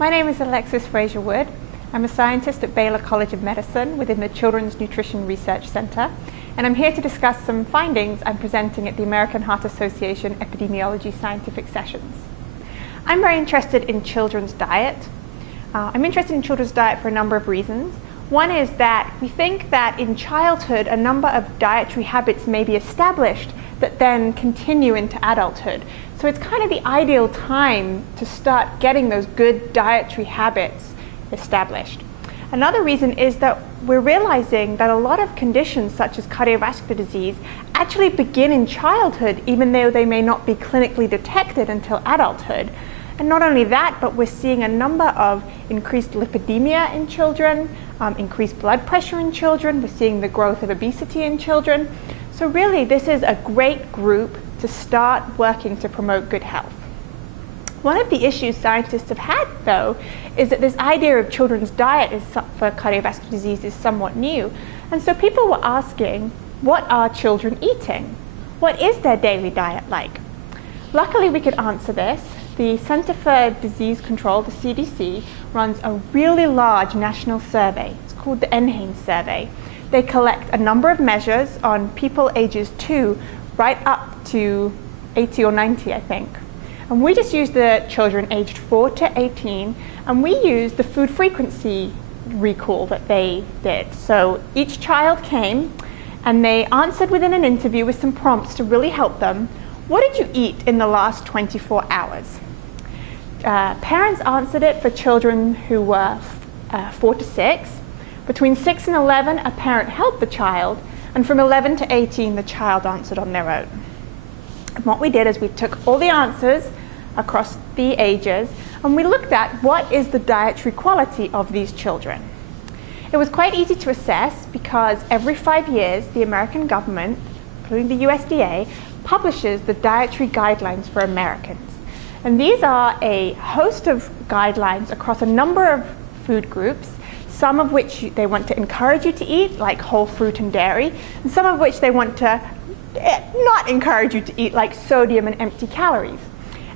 My name is Alexis Frazier-Wood. I'm a scientist at Baylor College of Medicine within the Children's Nutrition Research Center, and I'm here to discuss some findings I'm presenting at the American Heart Association Epidemiology Scientific Sessions. I'm very interested in children's diet. I'm interested in children's diet for a number of reasons. One is that we think that in childhood a number of dietary habits may be established that then continue into adulthood. So it's kind of the ideal time to start getting those good dietary habits established. Another reason is that we're realizing that a lot of conditions such as cardiovascular disease actually begin in childhood, even though they may not be clinically detected until adulthood. And not only that, but we're seeing a number of increased lipidemia in children, increased blood pressure in children. We're seeing the growth of obesity in children. So really, this is a great group to start working to promote good health. One of the issues scientists have had, though, is that this idea of children's diet for cardiovascular disease is somewhat new. And so people were asking, what are children eating? What is their daily diet like? Luckily, we could answer this. The Center for Disease Control, the CDC, runs a really large national survey. It's called the NHANES survey. They collect a number of measures on people ages 2 right up to 80 or 90, I think. And we just used the children aged 4 to 18, and we used the food frequency recall that they did. So each child came, and they answered within an interview with some prompts to really help them. What did you eat in the last 24 hours? Parents answered it for children who were 4 to 6. Between 6 and 11, a parent helped the child, and from 11 to 18, the child answered on their own. And what we did is we took all the answers across the ages, and we looked at what is the dietary quality of these children. It was quite easy to assess because every 5 years, the American government, including the USDA, publishes the dietary guidelines for Americans. And these are a host of guidelines across a number of food groups, some of which they want to encourage you to eat, like whole fruit and dairy, and some of which they want to not encourage you to eat, like sodium and empty calories.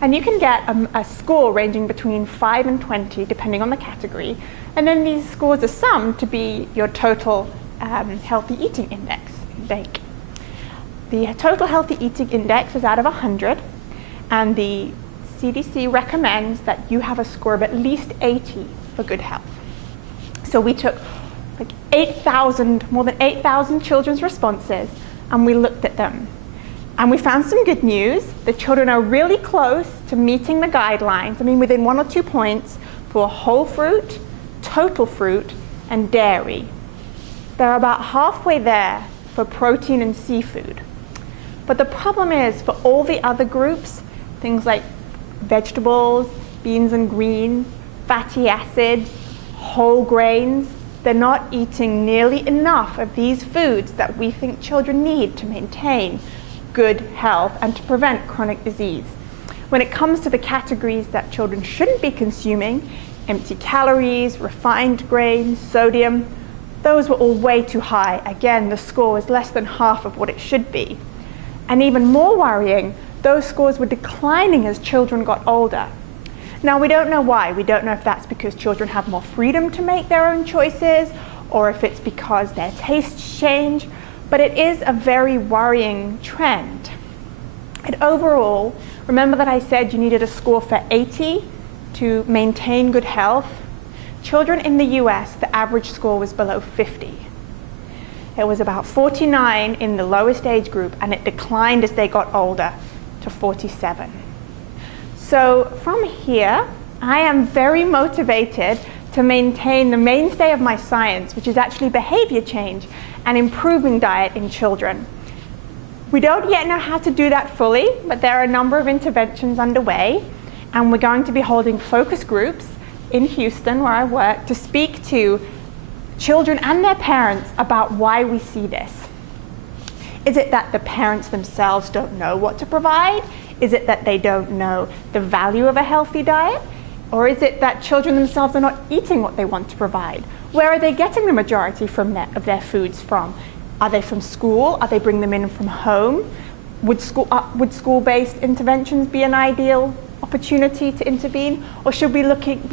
And you can get a score ranging between 5 and 20, depending on the category. And then these scores are summed to be your total healthy eating index. The total healthy eating index is out of 100, and the CDC recommends that you have a score of at least 80 for good health. So we took like more than 8,000 children's responses, and we looked at them. And we found some good news. The children are really close to meeting the guidelines. I mean, within 1 or 2 points for whole fruit, total fruit, and dairy. They're about halfway there for protein and seafood. But the problem is, for all the other groups, things like vegetables, beans and greens, fatty acids, whole grains, they're not eating nearly enough of these foods that we think children need to maintain good health and to prevent chronic disease. When it comes to the categories that children shouldn't be consuming, empty calories, refined grains, sodium, those were all way too high. Again, the score was less than half of what it should be. And even more worrying, those scores were declining as children got older. Now, we don't know why. We don't know if that's because children have more freedom to make their own choices, or if it's because their tastes change, but it is a very worrying trend. And overall, remember that I said you needed a score for 80 to maintain good health? Children in the US, the average score was below 50. It was about 49 in the lowest age group, and it declined as they got older to 47. So from here, I am very motivated to maintain the mainstay of my science, which is actually behavior change and improving diet in children. We don't yet know how to do that fully, but there are a number of interventions underway, and we're going to be holding focus groups in Houston, where I work, to speak to children and their parents about why we see this. Is it that the parents themselves don't know what to provide? Is it that they don't know the value of a healthy diet? Or is it that children themselves are not eating what they want to provide? Where are they getting the majority of their foods from? Are they from school? Are they bringing them in from home? Would school-based interventions be an ideal opportunity to intervene, or should we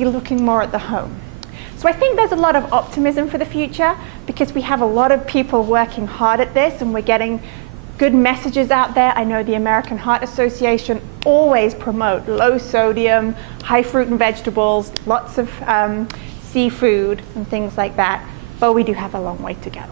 be looking more at the home? So I think there's a lot of optimism for the future because we have a lot of people working hard at this and we're getting good messages out there. I know the American Heart Association always promote low sodium, high fruit and vegetables, lots of seafood and things like that, but we do have a long way to go.